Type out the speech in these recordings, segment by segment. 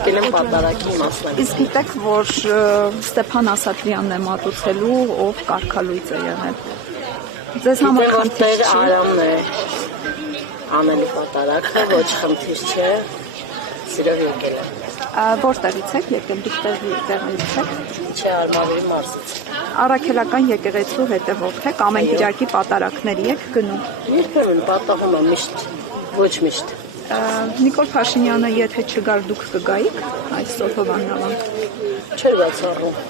եկել եմ պատարագի մասնակցել։ Իսկ գիտեք, որ Ստեփան Ասատրյանն է մատուցելու, ով կարգալույծ է եղել։ Ձեզ համար խնդիր չի։ Արամն է անելու պատարագը, ոչ խնդիր չէ։ Սիրով եկել եմ։ Որտեղից եք եկել, դուք տեղից եք։ Չէ, Արմավիրի մարզից։ Առաքելական եկեղեցու հետևորդ եք, ամեն կիրակի պատարագների եք գնում։ Երբեմն պատահում է միշտ, ոչ միշտ։ Նիկոլ Փաշինյանը եթե չգար դուք կգայիք այսօր Հովաննավան։ Չէր բացառում։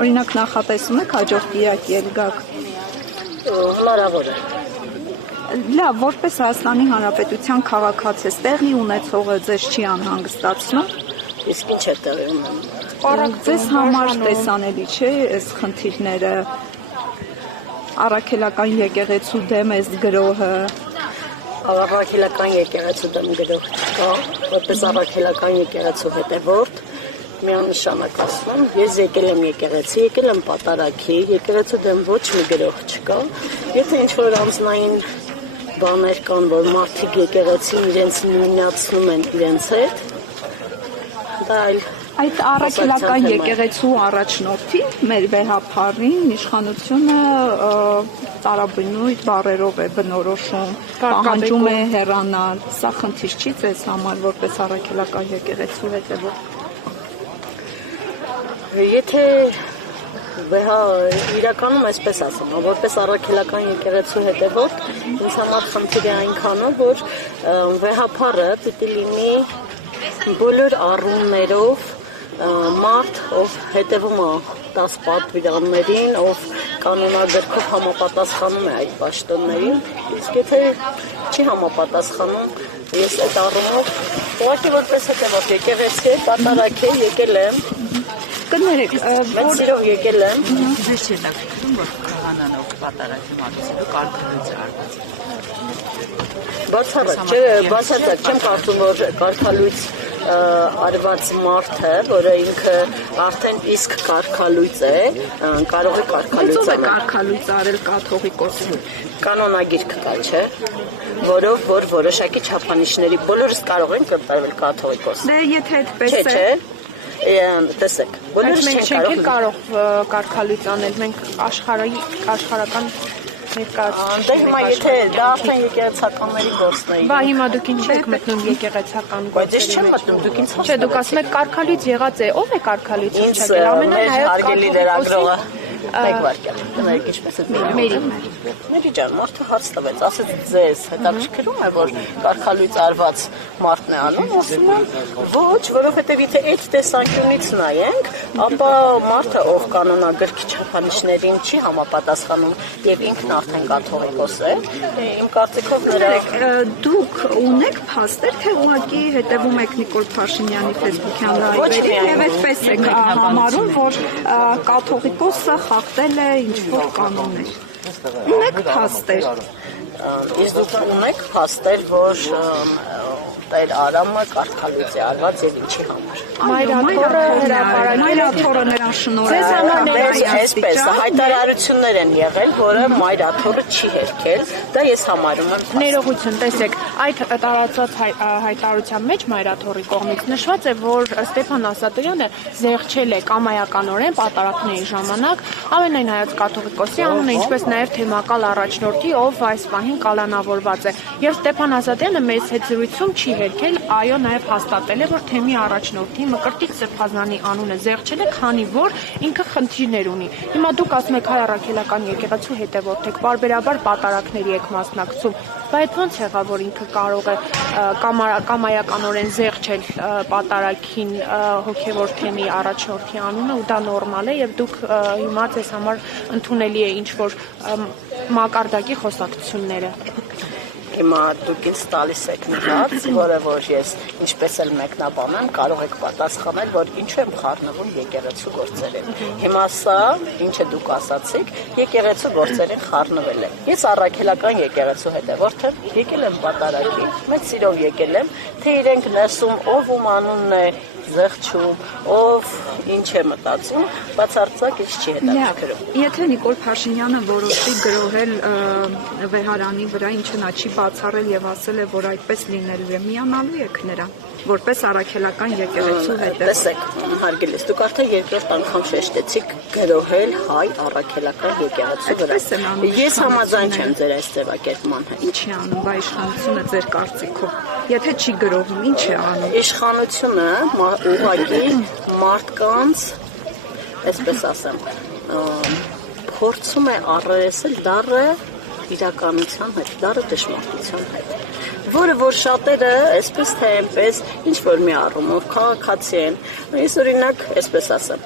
Օրինակ նախատեսում եք հաջորդ կիրակի էլ գաք։ Հնարավոր է։ Լավ, որպես Հայաստանի Հանրապետության քաղաքացի տեղի ունեցողը ձեզ չի անհանգստացնում։ Իսկ ինչ է տեղի ունենում։ Ձեզ համար տեսանելի չէ այս խնդիրները, առաքելական եկեղեցու դեմ այս գրոհը։ Առաքելական եկեղեցու դեմ գրոհ չկա, որպես առաքելական եկեղեցու հետևորդ միանշանակ ասում, ես եկել եմ եկեղեցի, եկել եմ պատարագի, եկեղեցու դեմ ոչ մի գրոհ չկա։ Եթե ինչ-որ անձնային բաներ կան, որ մարդիկ եկեղեցին իրենց նույնացնում են իրենց հետ, դա այլ այդ առաքելական եկեղեցու առաջնորդի մեր վեհափառին իշխանությունը տարաբնույթ բառերով է բնորոշում, պահանջում է հեռանալ, սա խնդիր չի ձեզ համար որպես առաքելական եկեղեցու հետևորդ։ Եթե իրականում այսպես ասեմ, որպես առաքելական եկեղեցու հետևորդ, ինձ համար խնդիրը այնքանով, որ վեհափառը պիտի լինի բոլոր առումներով մարդ, ով հետևում է 10 պատվիրաններին, ով կանոնագրքով համապատասխանում է այդ պաշտոններին, իսկ եթե չի համապատասխանում, ես այդ առումով ուղղակի որպես հետևորդ եկեղեցի պատարագ է եկել եմ։ Կներեք, որ սիրով եկել եմ։ Ձեզ չի հետաքրքրում, որ քահանանով պատարագի մատուցելու կարգալույծ է արված։ Բացարձակ չեմ կարծում, որ կարգալույծ արված մարդը, որը ինքը արդեն իսկ կարգալույծ է, կարող է կարգալույծ անել։ Ո՞վ է կարգալույծ արել կաթողիկոսը։ Կանոնագիրք կա, չէ՞, որով որ որոշակի չափանիշների բոլորս կարող են կատարվել կաթողիկոս։ Դե եթե այդպես է, տեսեք, բոլորս չենք կարող կարգալույծ անել, մենք աշխարհական ներկայացուցիչ։ Դե հիմա եթե դա արդեն եկեղեցականների գործն է։ Բա հիմա դուք ինչ եք մտնում եկեղեցական գործերի մեջ։ Բայց ես չեմ մտնում, դուք ինձ Չէ, դուք ասում եք կարգալույծ եղած է, ով է կարգալույց հռչակել, ամենահայոց հարգելի լրագրողը։ Մեկ վարքյան, կներեք ինչպես է Մերի ջան, մարդը հարց տվեց, ասեց ձեզ հետաքրքրում է, որ կարգալույծ արված մարդն է անում, ասում եմ ոչ, որովհետև եթե այդ տեսանկյունից նայենք, ապա մարդը, ով կանոնագրքի չափանիշներին չի համապատասխանում եւ ինքն արդեն կաթողիկոս է, իմ կարծիքով նրա դուք ունեք փաստեր, թե ուղղակի հետևում եք Նիկոլ Փաշինյանի Facebook-յան լայվերին եւ այդպես եք համարում, որ կաթողիկոսը խախտել է ինչ-որ կանոններ։ Ունեք փաստեր։ Իսկ դուք ունեք փաստեր, որ Տեր Արամը կարգալույծ է արված եւ ինչի համար։ Մայրաթորը նրան շնորհել։ Այսպես հայտարարություններ են եղել, որը Մայրաթորը չի հերքել, դա ես համարում եմ։ Ներողություն, տեսեք, այդ տարածած հայտարարության մեջ Մայրաթորի կողմից նշված է, որ Ստեփան Ասատրյանը զեղչել է կամայականորեն պատարագների ժամանակ ամենայն հայոց կաթողիկոսի անունը, ինչպես նաև թեմակալ առաջնորդի, ով այս պահին կալանավորված է։ Եվ Ստեփան Ասատրյանը մեծ հետ զրույցում չի հերքել, այո, նաև հաստատել է, որ թեմի առաջնորդի Մկրտիչ Սրբազանի անունը զեղչել է, քանի որ ինքը խնդիրներ ունի։ Հիմա դուք ասում եք հայ առաքելական եկեղեցու հետևորդ եք, բարբերաբար պատարագների եք մասնակցում, բայց ո՞նց եղավ, որ ինքը կարող է կամայականորեն զեղչել պատարագին հոգևոր թեմի առաջնորդի անունը ու դա նորմալ է եւ դուք հիմա ձեզ համար ընդունելի է ինչ որ մակարդակի խոսակցությունները։ Հիմա դուք ինձ տալիս եք նշած, որը որ ես ինչպես էլ մեկնաբանեմ, կարող եք պատասխանել, որ ինչու եմ խառնվում եկեղեցու գործերին։ Հիմա սա, ինչը դուք ասացիք, եկեղեցու գործերին խառնվել է։ Ես առաքելական եկեղեցու հետևորդ եմ, եկել եմ պատարագի, մեծ սիրով եկել եմ, թե իրենք ներսում ով ում անունն է զեղչում, ով ինչ է մտածում, բացարձակ ինչ չի հետաքրքրում։ Եթե Նիկոլ Փաշինյանը որոշի գրոհել վեհարանի վրա, ինչը նա չի բացառել եւ ասել է, որ այդպես լինելու է, միանալու եք նրան։ որպես առաքելական եկեղեցու հետևում։ Տեսեք, հարգելիս, դուք արդեն երկրորդ անգամ շեշտեցիք գրոհել հայ առաքելական եկեղեցու վրա։ Այդպես են անում Ես համաձայն չեմ ձեր այս ձևակերպման հետ։ Ինչի անում բա իշխանությունը ձեր կարծիքով։ Եթե չի գրոհում, ինչ է անում։ Իշխանությունը ուղղակի մարդկանց, այսպես ասեմ, փորձում է առերեսել դառը իրականության հետ, դառը դժմարտության հետ, որը որ շատերը այսպես թե այնպես ինչ որ մի առումով քաղաքացի են։ Ես օրինակ, այսպես ասեմ,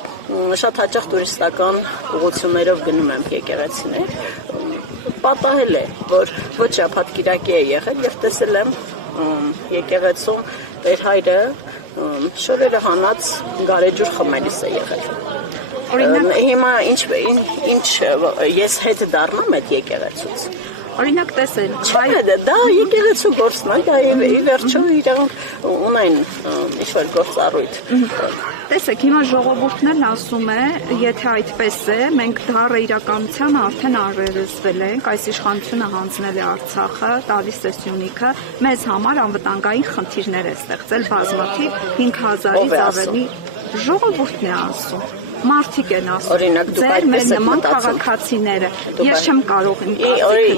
շատ հաճախ տուրիստական ուղղություններով գնում եմ եկեղեցիներ, պատահել է, որ ոչ շաբաթ-կիրակի է եղել եւ տեսել եմ եկեղեցում Տեր հայրը շորերը հանած գարեջուր խմելիս է եղել։ Հիմա ինչ ես հետ դառնամ այդ եկեղեցուց։ Օրինակ տեսեք, դա եկեղեցու գործն է, դա ի վերջո իրանք ունեն ինչ-որ գործառույթ։ Տեսեք, հիմա ժողովուրդն էլ ասում է, եթե այդպես է, մենք դառը իրականությանը արդեն առերեսվել ենք, այս իշխանությունը հանձնել է Արցախը, տալիս է Սյունիքը, մեզ համար անվտանգային խնդիրներ է ստեղծել բազմաթիվ 5000-ից ավելի ժողովուրդն է ասում։ Մարդիկ են ասում։ Օրինակ դուք այդպես եք նման մտածում։ քաղաքացիները։ Ես չեմ կարող իմ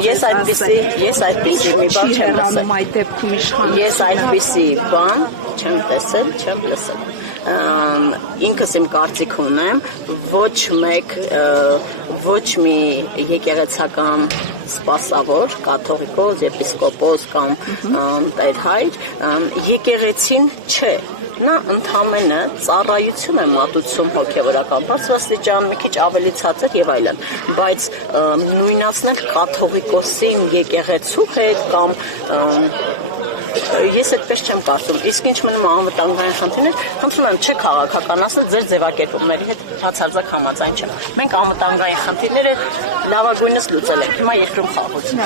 Ես այդպիսի մի բան չեմ ասում այդ դեպքում իշխանությունը։ Ես այդպիսի բան չեմ տեսել, չեմ լսել։ Ինքս իմ կարծիք ունեմ, ոչ մի եկեղեցական սպասավոր, կաթողիկոս, եպիսկոպոս կամ Տեր հայր եկեղեցին չէ։ Նա ընդամենը ծառայություն է մատուցում հոգևորական բարձրաստիճան, մի քիչ ավելի ցածր եւ այլն, բայց նույնացնել կաթողիկոսին եկեղեցու հետ կամ ես այդպես չեմ կարծում։ Իսկ ինչ մնում անվտանգային խնդիրներ, խնդրում եմ չէ քաղաքականացնել ձեր ձևակերպումների հետ բացարձակ համաձայն չեմ։ Մենք անվտանգային խնդիրները լավագույնս լուծել ենք։ Հիմա երկրում խաղաղություն։